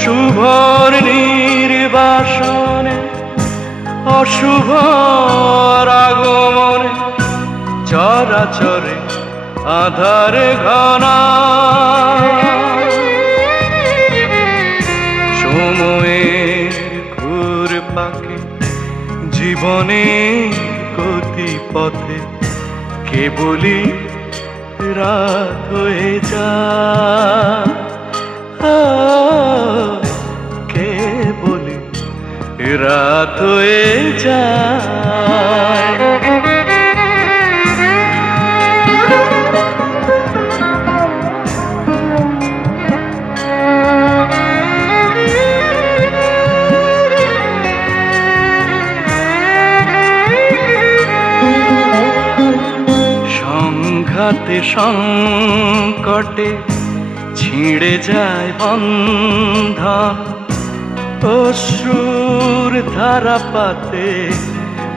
শুভর নির্বাসনে অশুভ আগমনে চরাচরে আধারে ঘনা সময়ের ঘুরপাকে জীবনে গতিপথে কেবলই রাত হয়ে যায়, কেবলই রাত হয়ে যায়। সংঘাতে সংকটে ছিঁড়ে যায় বন্ধন, অশ্রুর ধারাপাতে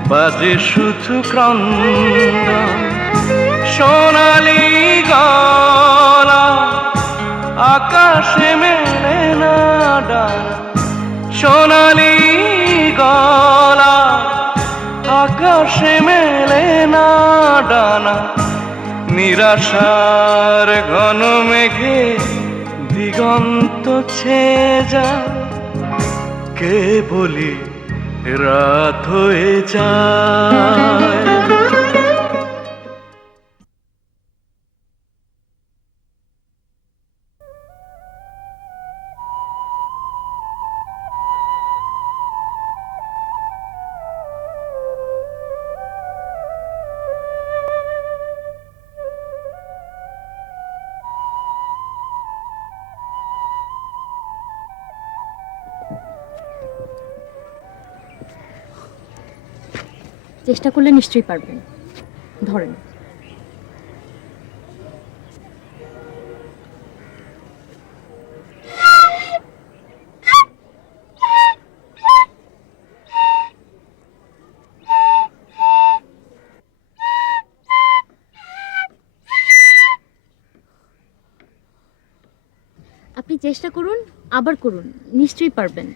বাজে শুধু ক্রন্দন। সোনালি গলা আকাশে মেলে না ডানা, সোনালি গলা আকাশে মেলে না ডানা। নিরাশার ঘন মেঘে দিগন্ত ছেয়ে যায়, কেবলই রাত হয়ে যায়। চেষ্টা করলে নিশ্চয়ই পারবেন, ধরেন। আপনি চেষ্টা করুন, আবার করুন, নিশ্চয়ই পারবেন।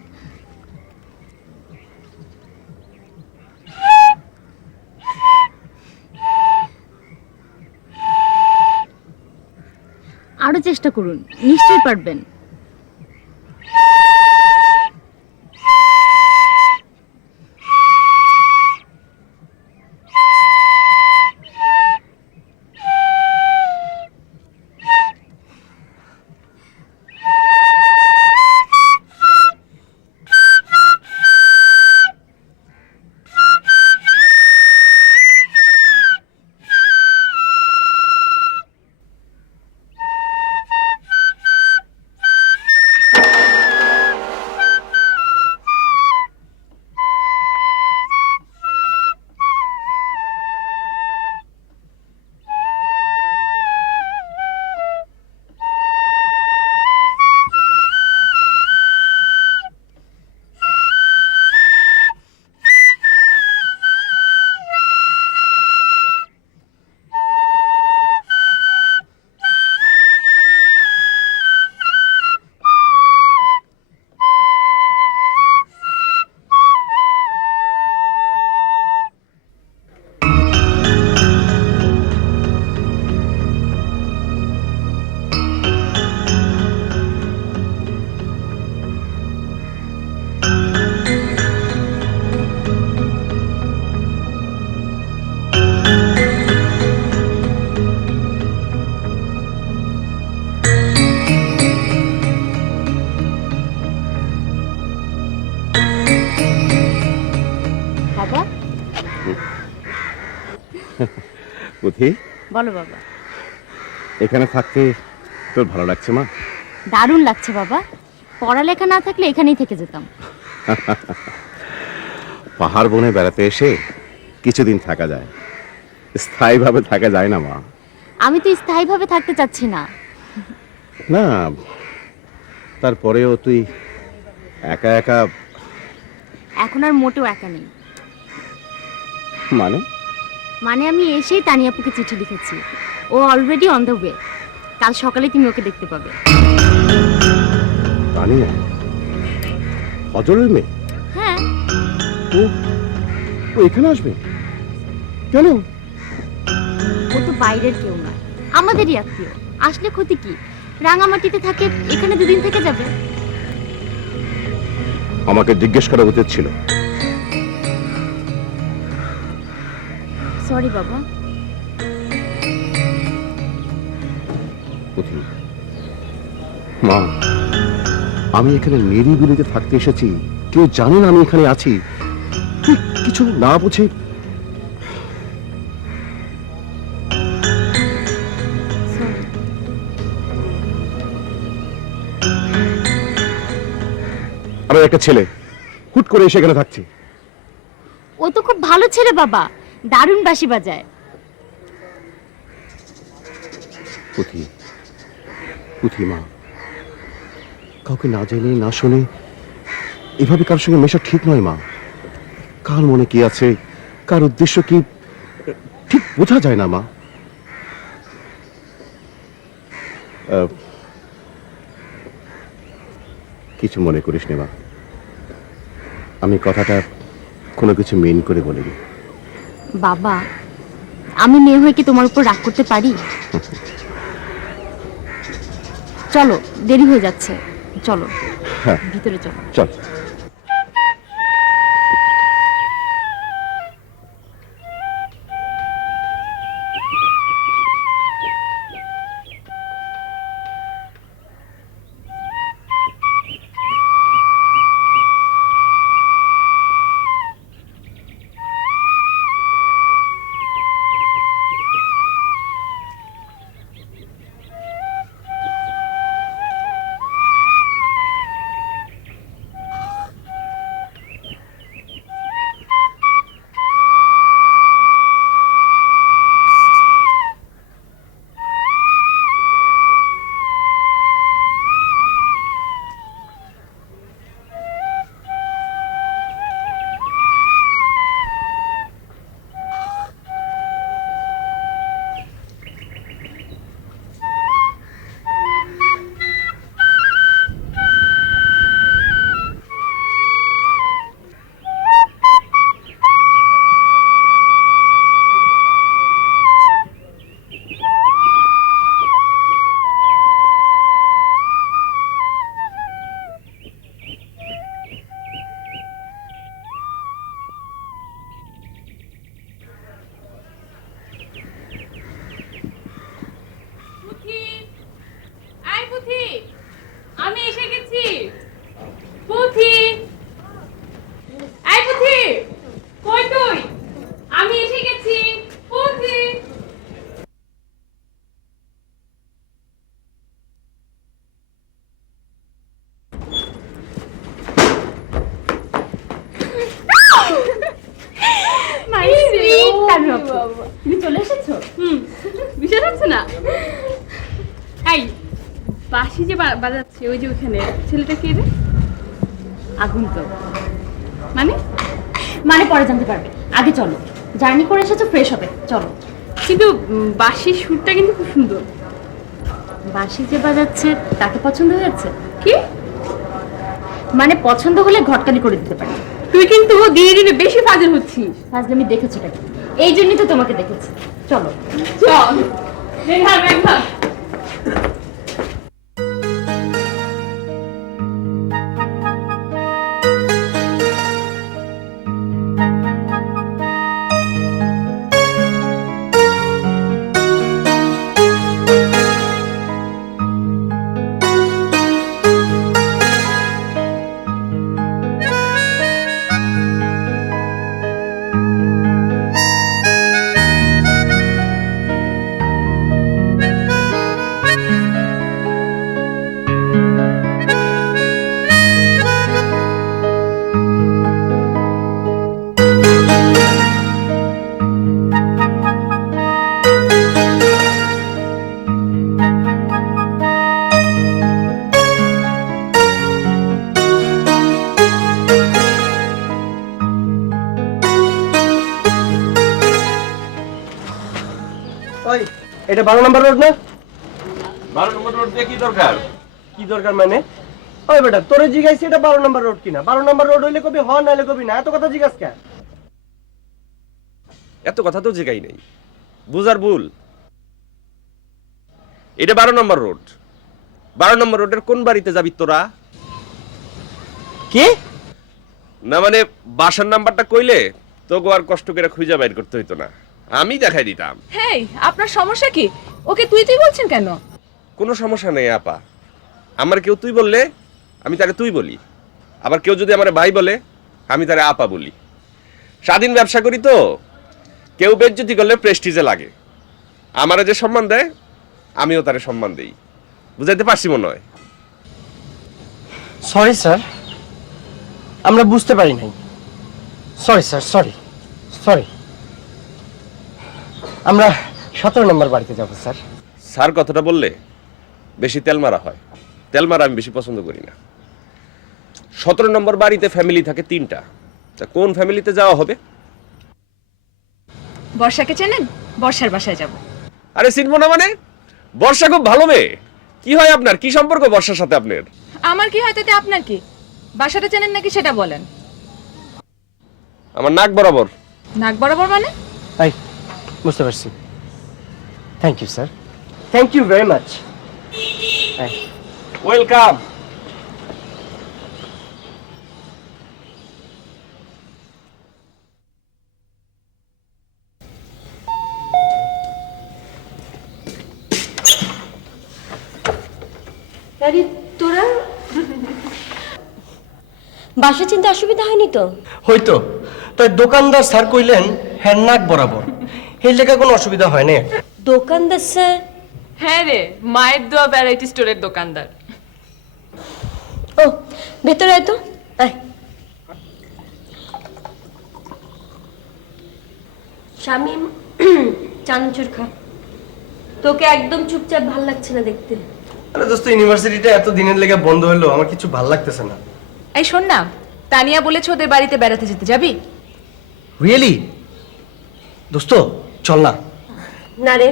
আরো চেষ্টা করুন, নিশ্চয়ই পারবেন। পুথি, বলো বাবা। এখানে থাকতে তোর ভালো লাগছে মা? দারুণ লাগছে বাবা, পড়ালেখা না থাকলে এখানেই থেকে যেতাম। পাহাড় বনে বেড়াতে এসে কিছুদিন থাকা যায়, স্থায়ীভাবে থাকা যায় না মা। আমি তো স্থায়ীভাবে থাকতে চাচ্ছি না। না, তারপরেও তুই একা একা। এখন আর মোটেও একা নেই। মানে? মানে আমি এসেই তানিয়াপুকে চিঠি লিখেছি, ও অলরেডি অন দ্য ওয়ে। কাল সকালে তুমি ওকে দেখতে পাবে। তানিয়া অজরের মেয়ে? হ্যাঁ। ও ও এখানে আসবে কেন? ও তো বাইরের কেউ নয়, আমাদেরই আত্মীয়। আসলে ক্ষতি কি? রাঙামাটিতে থাকে, এখানে দুদিন থেকে যাবে। আমাকে জিজ্ঞেস করা উচিত ছিল। সরি বাবা। পুথি, মা, আমি এখানে নিরিবিলিতে থাকতে এসেছি, কেউ জানে না আমি এখানে আছি। তুই কিছু না বুঝে Sorry. আমি একটা ছেলে হুট করে এসে এখানে থাকছি। ও তো খুব ভালো ছেলে বাবা, দারুণ বাঁশি বাজায়। পুথি, পুথি মা, কাউকে না জেনে না শুনে এভাবে কারোর সঙ্গে মেশা ঠিক নয় মা। কার মনে কি আছে, কার উদ্দেশ্য কি, ঠিক বোঝা যায় না মা। কিছু মনে করিস নে মা, আমি কথাটা কোনো কিছু মেন করে বলিনি। বাবা, আমি মেয়ে হয়ে কি তোমার উপর রাগ করতে পারি? চলো, দেরি হয়ে যাচ্ছে, চলো হ্যাঁ ভিতরে চলো। চল। পুথি, আয় পুথি, আমি এসে গেছি। পুথি, আয় পুথি, কই তুই? আমি এসে গেছি। পুথি। তুমি চলে এসেছো? বিশ্বাস হচ্ছে না? এই বাঁশি যে বাজাচ্ছে ওই যে ওখানে ছেলেটা কে রে? আগুন তো। মানে মানে পরে জানতে পারবে, আগে চলো। জার্নি করে এসেছো, ফ্রেশ হবে, চলো। কিন্তু বাঁশির সুরটা কিন্তু খুব সুন্দর। বাঁশি যে বাজাচ্ছে তাকে পছন্দ হয়েছে? কি মানে পছন্দ হলে ঘটকালি করে দিতে পারি। তুই কিন্তু দিনে দিনে বেশি ফাজিল হচ্ছিস। আজ আমি দেখেছোটা কি, এই জন্যই তো তোমাকে দেখেছি। চলো চল দেখা দেখা। ওই এটা 12 নম্বর রোড না? 12 নম্বর রোড দিয়ে কি দরকার? কি দরকার মানে? ওই বেটা তোরে জিজ্ঞাসি এটা 12 নম্বর রোড কিনা। 12 নম্বর রোড হইলে কবি হ নাইলে কবি না। এত কথা জিজ্ঞাস কেন? এত কথা তো জিগাই নাই, বুঝার ভুল। এটা 12 নম্বর রোড। 12 নম্বর রোডের কোন বাড়িতে যাবি তোরা? কি? না মানে বাসার নাম্বারটা কইলে তোকে আর কষ্ট করে খুঁজে বাইর করতে হইতো না, আমি দেখাই দিতাম। হেই, আপনার সমস্যা কি? ওকে তুই তুই বলছেন কেন? কোনো সমস্যা নেই আপা, আমার কেউ তুই বললে আমি তাকে তুই বলি, আবার কেউ যদি আমার ভাই বলে আমি তারে আপা বলি। স্বাধীন ব্যবসা করি তো, কেউ বেজ্জতি করলে প্রেস্টিজে লাগে। আমারে যে সম্মান দেয় আমিও তারে সম্মান দেই। বুঝাইতে পারছি মনে হয়? সরি স্যার, আমরা বুঝতে পারি নাই। Sorry sir, sorry sorry. আমরা 17 নম্বর বাড়িতে যাব স্যার। স্যার কথাটা বললে বেশি তেল মারা হয়, তেল মারা আমি বেশি পছন্দ করি না। 17 নম্বর বাড়িতে ফ্যামিলি থাকে 3টা, তা কোন ফ্যামিলিতে যাওয়া হবে? বর্ষাকে চেনেন? বর্ষার বাসায় যাব। আরে চিনবো না মানে? বর্ষা খুব ভালো মেয়ে। কি হয় আপনার, কি সম্পর্ক বর্ষার সাথে আপনার? আমার কি হয় তাতে আপনার কি? বাসাটা চেনেন নাকি সেটা বলেন। আমার নাক বরাবর। নাক বরাবর মানে? এই বুঝতে পারছি। Thank you sir, thank you very much. Welcome. আরে তোরা বাসা চিনতে অসুবিধা হয়নি তো? হয়তো তাই দোকানদার স্যার কইলেন হ্যাঁ নাক বরাবর, এই লেখা কোনো অসুবিধা হয় না। দোকানদার স্যার? হ্যাঁ রে, মায়ের দোয়া ভ্যারাইটি স্টোরের দোকানদার। ও ভেতরে আয় তো, আয়। শামিম চানাচুর খা, তোকে একদম চুপচাপ ভাল লাগছে না দেখতে। আরে দোস্ত, ইউনিভার্সিটিটা এত দিনের লেগে বন্ধ হলো, আমার কিছু ভাল লাগতেছে না। এই শোন না, তানিয়া বলেছে ওদের বাড়িতে বেড়াতে যেতে, যাবি? রিয়েলি? দোস্ত চল না। না রে,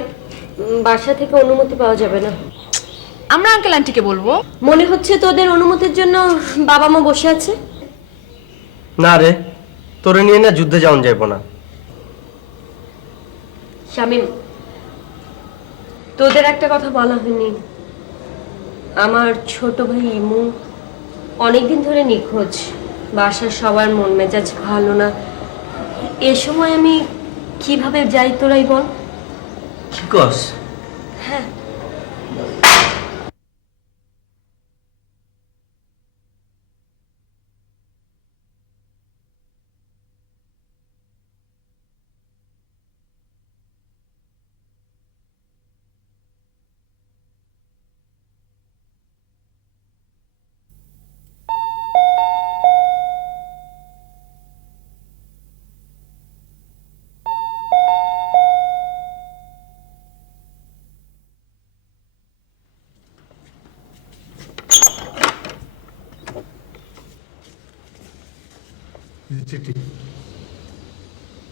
বাসা থেকে অনুমতি পাওয়া যাবে না। আমরা আঙ্কেল আন্টিকে বলবো। মনে হচ্ছে তোদের অনুমতির জন্য বাবা মা বসে আছে। না রে, তোরে নিয়ে না যুদ্ধে যাওয়া যাইব না। শামিম, তোদের একটা কথা বলা হয়নি। আমার ছোট ভাই ইমু অনেকদিন ধরে নিখোঁজ। বাসার সবার মন মেজাজ ভালো না। এ সময় আমি কিভাবে যাই তোরাই বল? কি কস? হ্যাঁ,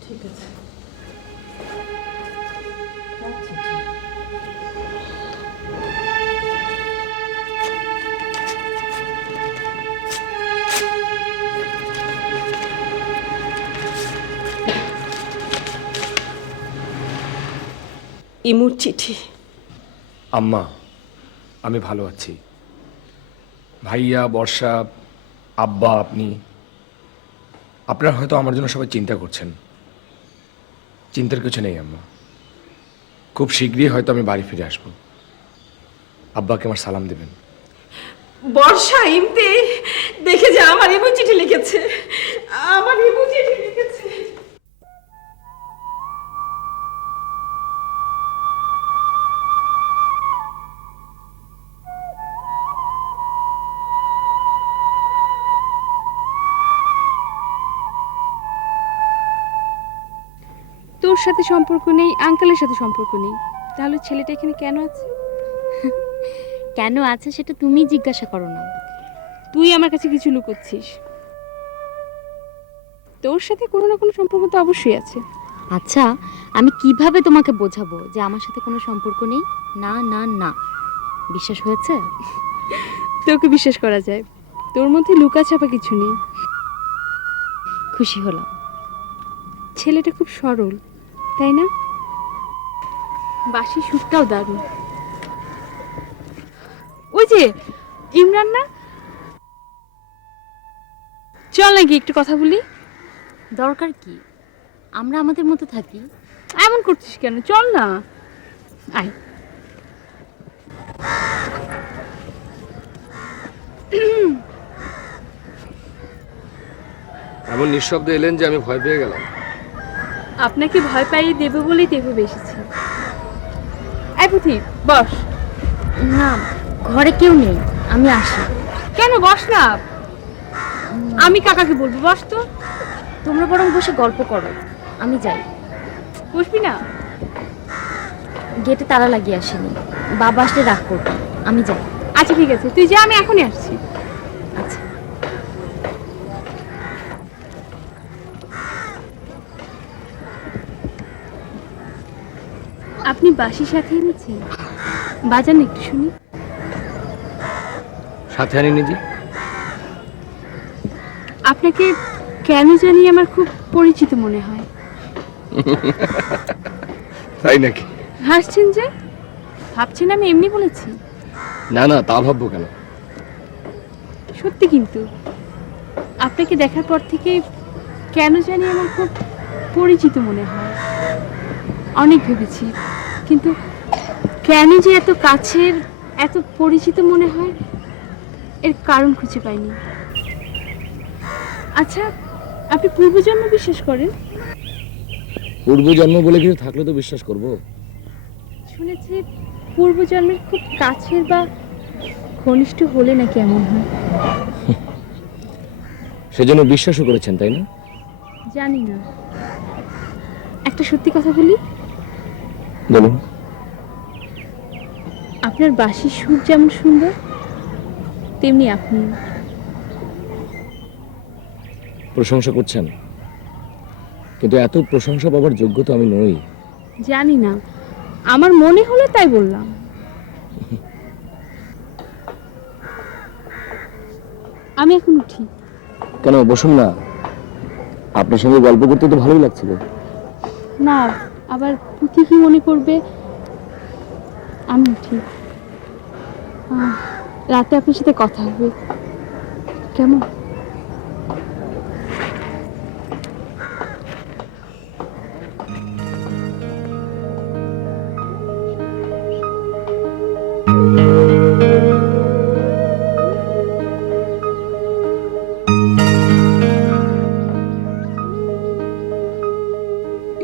ঠিক আছে। ইমুর চিঠি। আম্মা, আমি ভালো আছি। ভাইয়া, বর্ষা, আব্বা, আপনি, আপনারা হয়তো আমার জন্য সবাই চিন্তা করছেন। চিন্তার কিছু নেই আম্মা, খুব শীঘ্রই হয়তো আমি বাড়ি ফিরে আসব। আব্বাকে আমার সালাম দেবেন। বর্ষা, ইমতি, দেখে যা, আমার ইমু চিঠি লিখেছে। আমার ইমু চিঠি লিখেছে। তোর সাথে সম্পর্ক নেই, আঙ্কেলের সাথে সম্পর্ক নেই, তাহলে ছেলেটা এখানে কেন আছে? কেন আছে সেটা তুমি জিজ্ঞাসা করো না। তুই আমার কাছে কিছু লুকোচ্ছিস। তোর সাথে কোনো না কোনো সম্পর্ক তো অবশ্যই আছে। আচ্ছা, আমি কিভাবে তোমাকে বোঝাবো যে আমার সাথে কোনো সম্পর্ক নেই? না না না, বিশ্বাস হয়েছে? তোকে বিশ্বাস করা যায়, তোর মধ্যে লুকা ছাপা কিছু নেই। খুশি হলাম। ছেলেটা খুব সরল, তাই না? বাসি সুরটাও দারুণ। ওই যে ইমরান না, চল নাকি একটু কথা বলি। দরকার কি? আমরা আমাদের মতো থাকি। এমন করছিস কেন? চল না, আয়। এমন নিঃশব্দে এলেন যে আমি ভয় পেয়ে গেলাম। আপনাকে ভয় পাইয়ে দেবো বলেই দেবো বেসেছি। আয় পুথি, বস। না, ঘরে কেউ নেই, আমি আসি। কেন? বস না, আমি কাকাকে বলবো। বস তো। তোমরা বরং বসে গল্প করো, আমি যাই। বসবি না? গেটে তালা লাগিয়ে আসেনি, বাবা আসলে রাগ করবে। আমি যাই। আচ্ছা ঠিক আছে, তুই যা, আমি এখনই আসছি। আচ্ছা। আপনি বাসির সাথে এনেছেন? বাজান একটু শুনি। সাথে আনি নিজে। আপনাকে কেন জানি আমার খুব পরিচিত মনে হয়। তাই নাকি? হাসছেন যে? ভাবছেন আমি এমনি বলেছি? না না, তা ভাববো কেন? সত্যি কিন্তু আপনাকে দেখার পর থেকে কেন জানি আমার খুব পরিচিত মনে হয়। অনেক ভেবেছি, কিন্তু কেন যে এত কাছের, এত পরিচিত মনে হয় এর কারণ খুঁজে পাইনি। আচ্ছা, আপনি পূর্বজন্ম বিশ্বাস করেন? পূর্বজন্ম বলে কিছু থাকলে তো বিশ্বাস করব। শুনেছি পূর্বজন্মের খুব কাছের বা ঘনিষ্ঠ হলে নাকি এমন হয়। সেজন্য বিশ্বাসও করেছেন, তাই না? জানি না। একটা সত্যি কথা বলি, বলুন। আপনার বাঁশির সুর যেমন সুন্দর, তেমনি আপনি। প্রশংসা করছেন, কিন্তু এত প্রশংসা পাবার যোগ্য তো আমি নই। জানি না, আমার মনে হলো তাই বললাম। আমি এখন উঠি। কেন? বসুন না, আপনার সঙ্গে গল্প করতে তো ভালোই লাগছিল। না, আবার পুঁথি কি মনে করবে। আমি উঠি। রাতে আপনার সাথে কথা হবে, কেমন?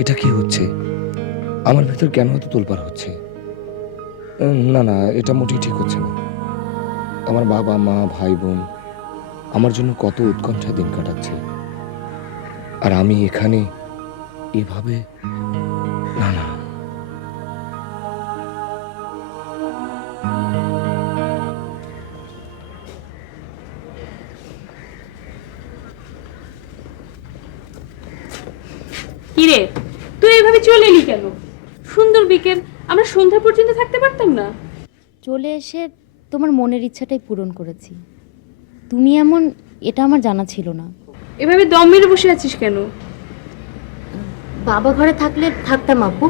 এটা কি হচ্ছে? আমার ভেতর কেন এত তোলপাড় হচ্ছে? না না, এটা মোটেই ঠিক হচ্ছে না। আমার বাবা মা ভাই বোন আমার জন্য কত উৎকণ্ঠায় দিন কাটাচ্ছে, আর আমি এখানে এভাবে। না না, কিরে, তুই এভাবে চলে এলি কেন? সুন্দর বিকেল, আমরা সন্ধ্যা পর্যন্ত থাকতে পারতাম না? চলে এসে তোমার মনের ইচ্ছাটাই পূরণ করেছি। তুমি এমন, এটা আমার জানা ছিল না। এভাবে দম মেরে বসে আছিস কেন? বাবা ঘরে থাকলে থাকতাম আপু,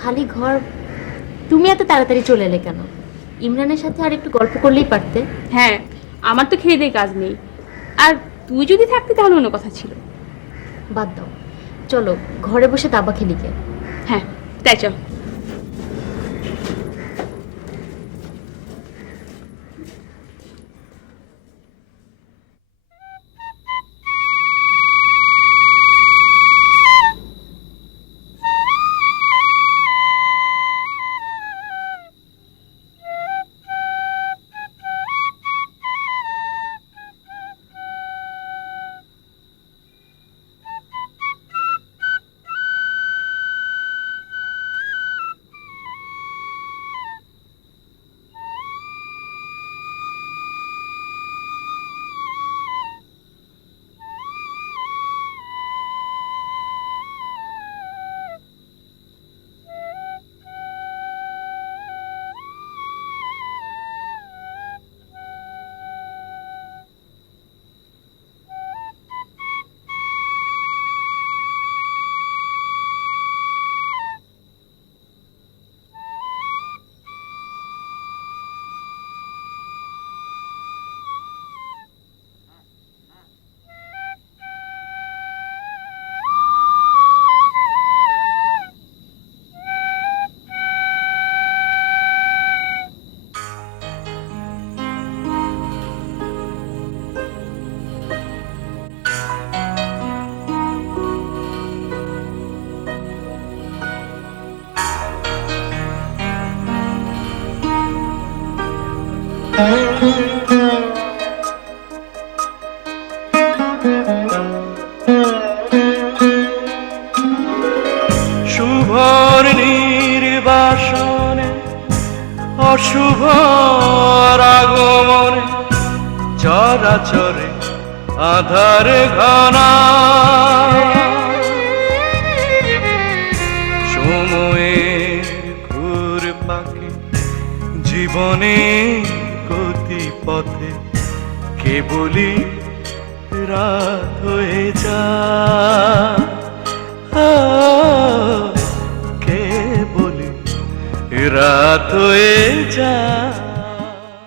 খালি ঘর। তুমি এত তাড়াতাড়ি চলে এলে কেন? ইমরানের সাথে আর একটু গল্প করলেই পারতে। হ্যাঁ, আমার তো খেয়ে দিয়ে কাজ নেই, আর তুই যদি থাকতি তাহলে অন্য কথা ছিল। বাদ দাও, চলো ঘরে বসে দাবা খেলি গে। হ্যাঁ, তাই চল। শুভর নির্বাসনে অশুভ আগমনে চরাচরে আধার ঘনা সময়ের ঘুর পাকে জীবনে গতি পথে কেবলই রাত হয়ে যায় কেবলই রাত হয়ে যায়